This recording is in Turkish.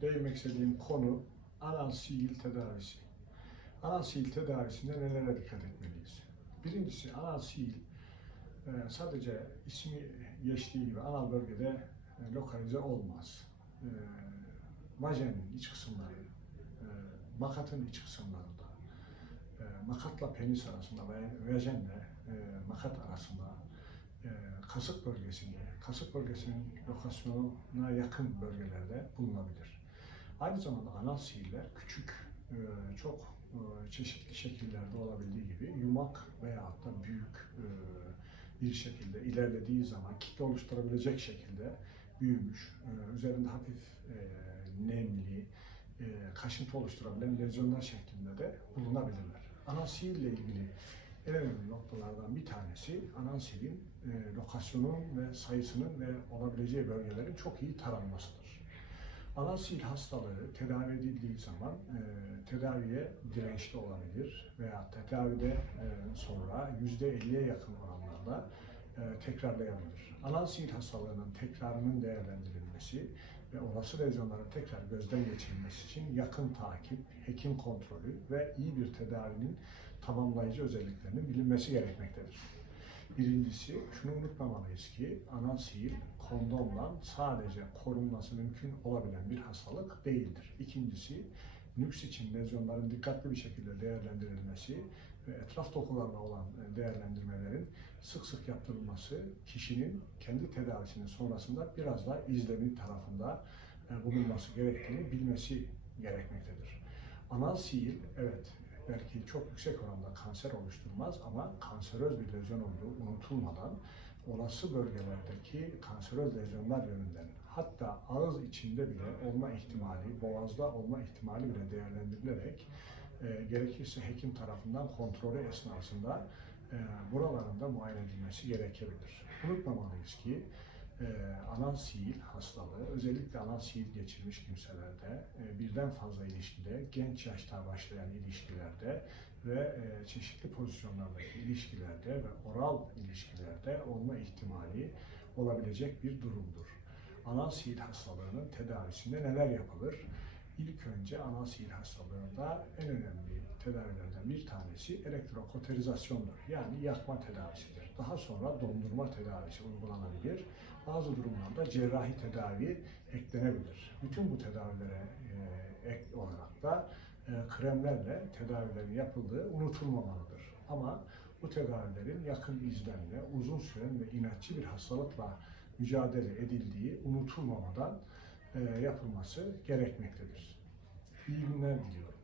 değinmek istediğim konu anal sihir tedavisi. Anal sihir tedavisinde nelere dikkat etmeliyiz? Birincisi anal sihir e, sadece ismi geçtiği gibi anal bölgede e, lokalize olmaz. E, vajenin iç kısımları, makatın iç kısımlarında, makatla penis arasında ve vajenle makat arasında, kasık bölgesinde, kasık bölgesinin lokasyonuna yakın bölgelerde bulunabilir. Aynı zamanda anal sihirler küçük, e, çok e, çeşitli şekillerde olabildiği gibi yumak veya da büyük e, bir şekilde ilerlediği zaman kitle oluşturabilecek şekilde büyümüş, üzerinde hafif nemli, kaşıntı oluşturabilen lezyonlar şeklinde de bulunabilirler. Anal sihirle ilgili en önemli noktalardan bir tanesi anal sihirin e, lokasyonun ve sayısının ve olabileceği bölgelerin çok iyi taranmasıdır. Anal sihir hastalığı tedavi edildiği zaman e, tedaviye dirençli olabilir veya tedavide e, sonra %50'ye yakın oranlarda e, tekrarlayabilir. Anal sihir hastalığının tekrarının değerlendirilmesi ve olası lezyonların tekrar gözden geçirilmesi için yakın takip, hekim kontrolü ve iyi bir tedavinin tamamlayıcı özelliklerinin bilinmesi gerekmektedir. Birincisi, şunu unutmamalıyız ki anal sihir kondomdan sadece korunması mümkün olabilen bir hastalık değildir. İkincisi, nüks için lezyonların dikkatli bir şekilde değerlendirilmesi ve etraf dokularına olan değerlendirmelerin sık sık yaptırılması kişinin kendi tedavisinin sonrasında biraz daha izlemin tarafında e, bulunması gerektiğini bilmesi gerekmektedir. Anal sihir, evet çok yüksek oranda kanser oluşturmaz ama kanseröz bir lezyon olduğu unutulmadan olası bölgelerdeki kanseröz lezyonlar yönünden hatta ağız içinde bile olma ihtimali, boğazda olma ihtimali bile değerlendirilerek e, gerekirse hekim tarafından kontrolü esnasında e, buralarında muayene edilmesi gerekebilir. Unutmamalıyız ki anal sihir hastalığı özellikle anal sihir geçirmiş kimselerde e, birden fazla ilişkide, genç yaşta başlayan ilişkilerde ve e, çeşitli pozisyonlardaki ilişkilerde ve oral ilişkilerde olma ihtimali olabilecek bir durumdur. Anal sihir hastalığının tedavisinde neler yapılır? İlk önce anal sihir hastalığında en önemli tedavilerden bir tanesi elektrokoterizasyondur. Yani yakma tedavisidir. Daha sonra dondurma tedavisi uygulanabilir. Bazı durumlarda cerrahi tedavi eklenebilir. Bütün bu tedavilere e, ek olarak da e, kremlerle tedavilerin yapıldığı unutulmamalıdır. Ama bu tedavilerin yakın izlenme, uzun süren ve inatçı bir hastalıkla mücadele edildiği unutulmamadan yapılması gerekmektedir. İyi günler diliyorum.